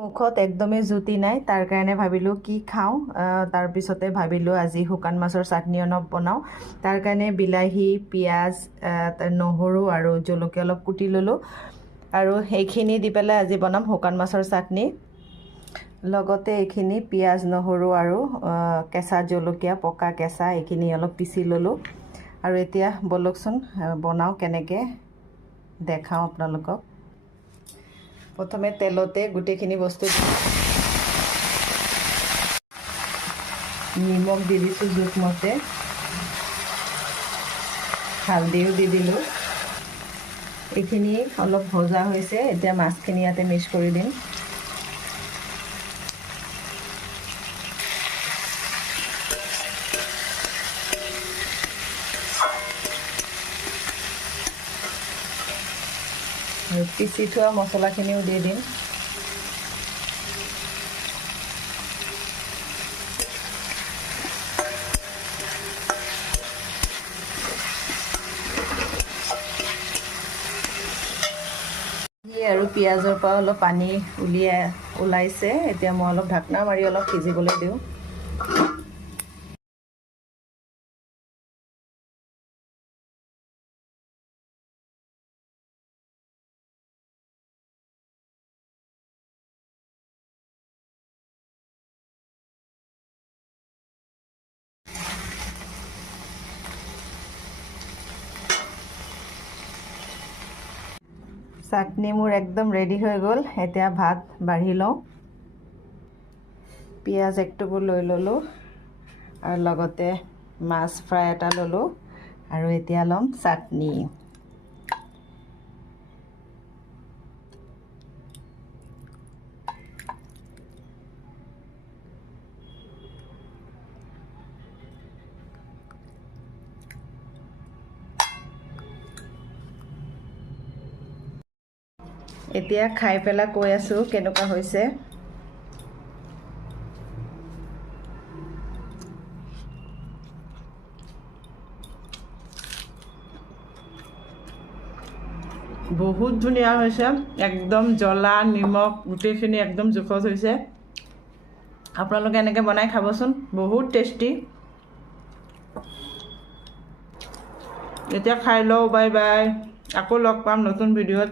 মুখত একদমেই জুতি নাই, তাৰ কাৰণে ভাবিলোঁ কি খাওঁ। তাৰপিছতে ভাবিলোঁ আজি শুকান মাছৰ চাটনি অলপ বনাওঁ। তাৰ কাৰণে বিলাহী, পিঁয়াজ, নহৰু আৰু জলকীয়া অলপ কুটি ল'লোঁ আৰু সেইখিনি দি পেলাই আজি বনাম শুকান মাছৰ চাটনি। লগতে এইখিনি পিঁয়াজ, নহৰু আৰু কেঁচা জলকীয়া, পকা কেঁচা এইখিনি অলপ পিচি ল'লোঁ। আৰু এতিয়া বলকচোন বনাওঁ, কেনেকৈ দেখাওঁ আপোনালোকক। প্ৰথমে তেলতে গোটেইখিনি বস্তু নিমখ দি দিছোঁ জোখমতে, হালধিও দি দিলোঁ। এইখিনি অলপ ভজা হৈছে, এতিয়া মাছখিনি ইয়াতে মিক্স কৰি দিম। আৰু পিচি থোৱা মছলাখিনিও দি দিম। আৰু পিঁয়াজৰ পৰা অলপ পানী ওলাইছে, এতিয়া মই অলপ ঢাকনা মাৰি অলপ সিজিবলৈ দিওঁ। চাটনি মোৰ একদম ৰেডি হৈ গ'ল। এতিয়া ভাত বাঢ়ি লওঁ। পিঁয়াজ একটুকু লৈ ল'লোঁ আৰু লগতে মাছ ফ্ৰাই এটা ল'লোঁ আৰু এতিয়া ল'ম চাটনি। এতিয়া খাই পেলাই কৈ আছোঁ কেনেকুৱা হৈছে। বহুত ধুনীয়া হৈছে, একদম জ্বলা নিমখ গোটেইখিনি একদম জোখত হৈছে। আপোনালোকে এনেকৈ বনাই খাবচোন, বহুত টেষ্টি। এতিয়া খাই লওঁ, বাই বাই। আকৌ লগ পাম নতুন ভিডিঅ'ত।